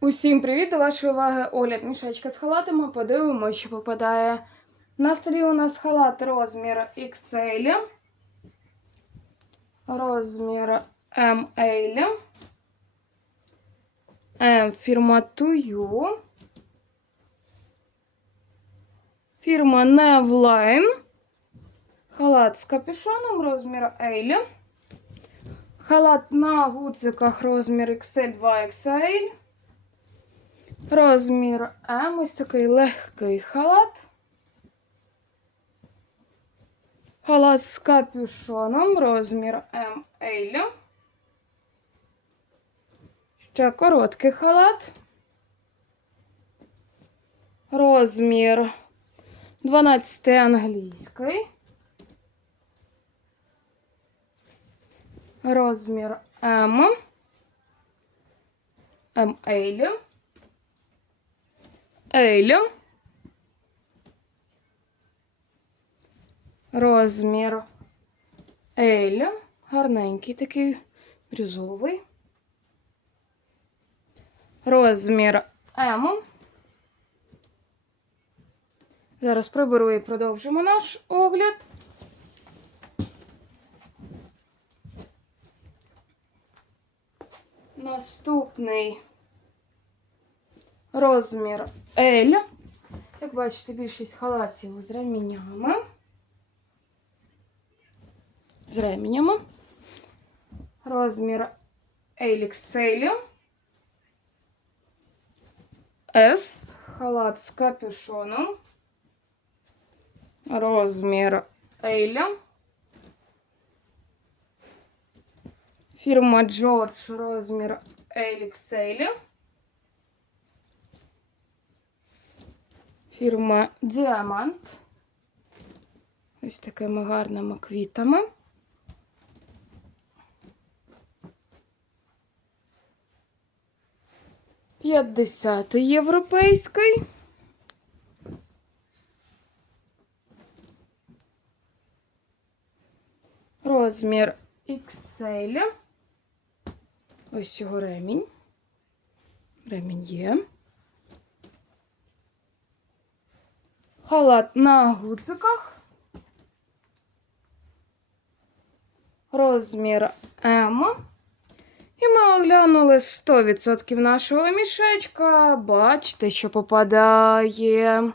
Усім привіт! До вашої уваги огляд мішечка з халатами. Подивимося, що попадає. На столі у нас халат розмір XL, розмір ML, М фірма Тую, фірма Nevline, халат з капюшоном розмір L, халат на гудзиках розмір XL 2XL. Розмір М, ось такий легкий халат. Халат з капюшоном, розмір М L. Ще короткий халат. Розмір 12 англійський. Розмір М. М L. Еля. Розмір Еля. Гарненький такий брюзовий. Розмір М. Зараз приберу і продовжимо наш огляд. Наступний розмір L. Як бачите, більшість халатів з реміннями. З ременями. Розмір XL. S. Халат з капюшоном. Розмір L. Фірма George. Розмір XL. Фірма Діамант. Ось такими гарними квітами. П'ятдесятий європейський. Розмір XL. Ось його ремінь. Ремінь є. Халат на гудзиках. Розмір М. І ми оглянули 100% нашого мішечка. Бачите, що попадає.